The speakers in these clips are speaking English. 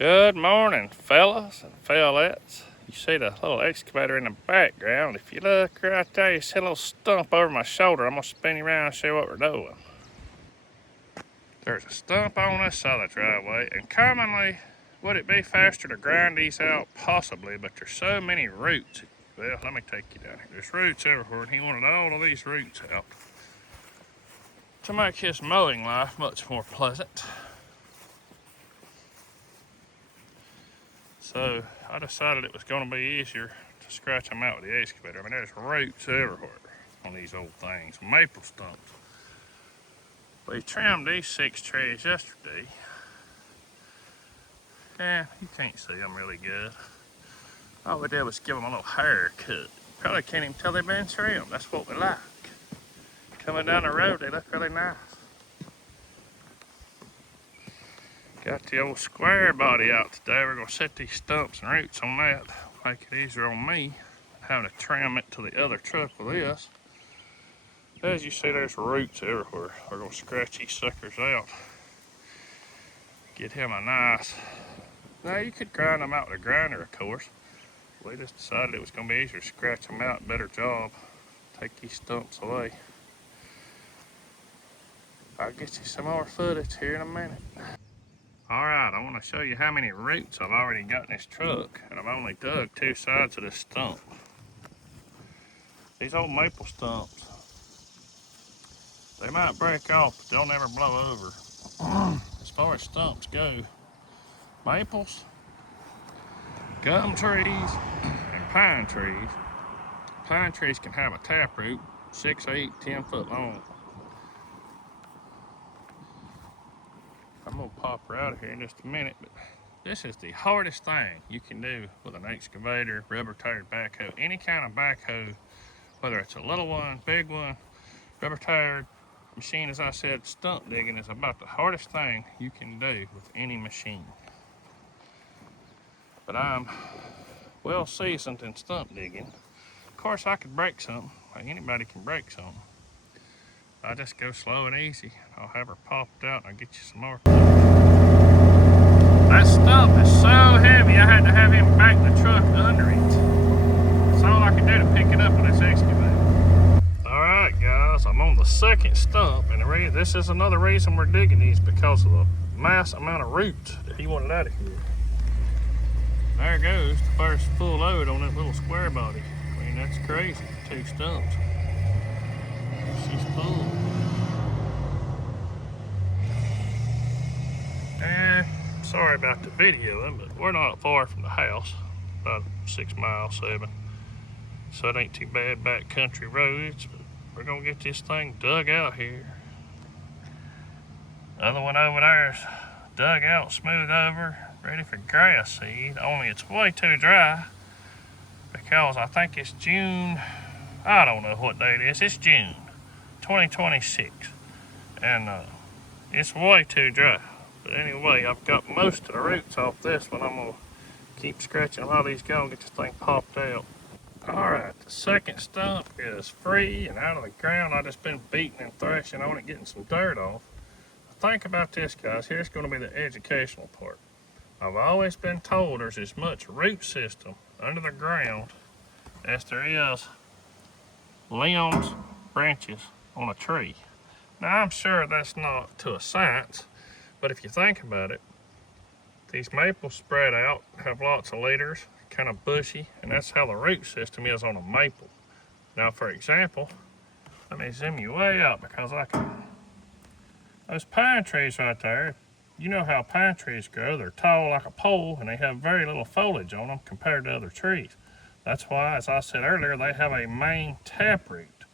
Good morning, fellas and fellettes. You see the little excavator in the background. If you look right there, you see a little stump over my shoulder. I'm gonna spin you around and show you what we're doing. There's a stump on this side of the driveway, and commonly, would it be faster to grind these out? Possibly, but there's so many roots. Well, let me take you down here. There's roots everywhere, and he wanted all of these roots out to make his mowing life much more pleasant. So I decided it was going to be easier to scratch them out with the excavator. I mean, there's roots everywhere on these old things, maple stumps. We trimmed these 6 trees yesterday. Yeah, you can't see them really good. All we did was give them a little haircut. Probably can't even tell they've been trimmed. That's what we like. Coming down the road, they look really nice. Got the old square body out today. We're gonna set these stumps and roots on that. Make it easier on me having to trim it to the other truck with this. As you see, there's roots everywhere. We're gonna scratch these suckers out. Get him a nice. Now you could grind them out with a grinder, of course. We just decided it was gonna be easier to scratch them out. Better job. Take these stumps away. I'll get you some more footage here in a minute. Alright, I want to show you how many roots I've already got in this truck, and I've only dug 2 sides of this stump. These old maple stumps, they might break off, but they'll never blow over. As far as stumps go, maples, gum trees, and pine trees. Pine trees can have a taproot 6, 8, 10 foot long. I'm gonna pop her out of here in just a minute, but this is the hardest thing you can do with an excavator, rubber-tired backhoe, any kind of backhoe, whether it's a little one, big one, rubber-tired machine. As I said, stump digging is about the hardest thing you can do with any machine. But I'm well seasoned in stump digging. Of course, I could break something, like anybody can break something. I just go slow and easy. I'll have her popped out and I'll get you some more. That stump is so heavy, I had to have him back the truck under it. That's all I could do to pick it up with this excavator. Alright guys, I'm on the second stump, and this is another reason we're digging these, because of the mass amount of roots that he wanted out of here. There goes the first full load on that little square body. I mean, that's crazy, 2 stumps. She's full. Sorry about the video, but we're not far from the house, about 6 miles, 7. So it ain't too bad back country roads, but we're gonna get this thing dug out here. The other one over there is dug out, smooth over, ready for grass seed, only it's way too dry because I think it's June, I don't know what day it is, it's June 2026, and it's way too dry. But anyway, I've got most of the roots off this one. I'm gonna keep scratching a lot of these go and get this thing popped out. Alright, the second stump is free and out of the ground. I've just been beating and thrashing on it, getting some dirt off. Think about this, guys. Here's going to be the educational part. I've always been told there's as much root system under the ground as there is limbs, branches on a tree. Now, I'm sure that's not to a science, but if you think about it, these maples spread out, have lots of leaders, kind of bushy, and that's how the root system is on a maple. Now, for example, let me zoom you way out because I can. Those pine trees right there, you know how pine trees grow. They're tall like a pole, and they have very little foliage on them compared to other trees. That's why, as I said earlier, they have a main taproot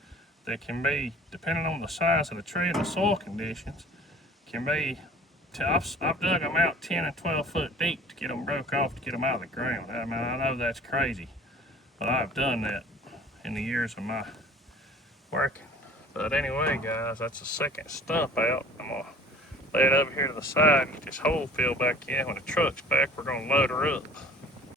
that can be, depending on the size of the tree and the soil conditions, can be, I've dug them out 10 and 12 foot deep to get them broke off, to get them out of the ground. I mean, I know that's crazy, but I've done that in the years of my working. But anyway, guys, that's the second stump out. I'm gonna lay it over here to the side and get this hole filled back in. When the truck's back, we're gonna load her up.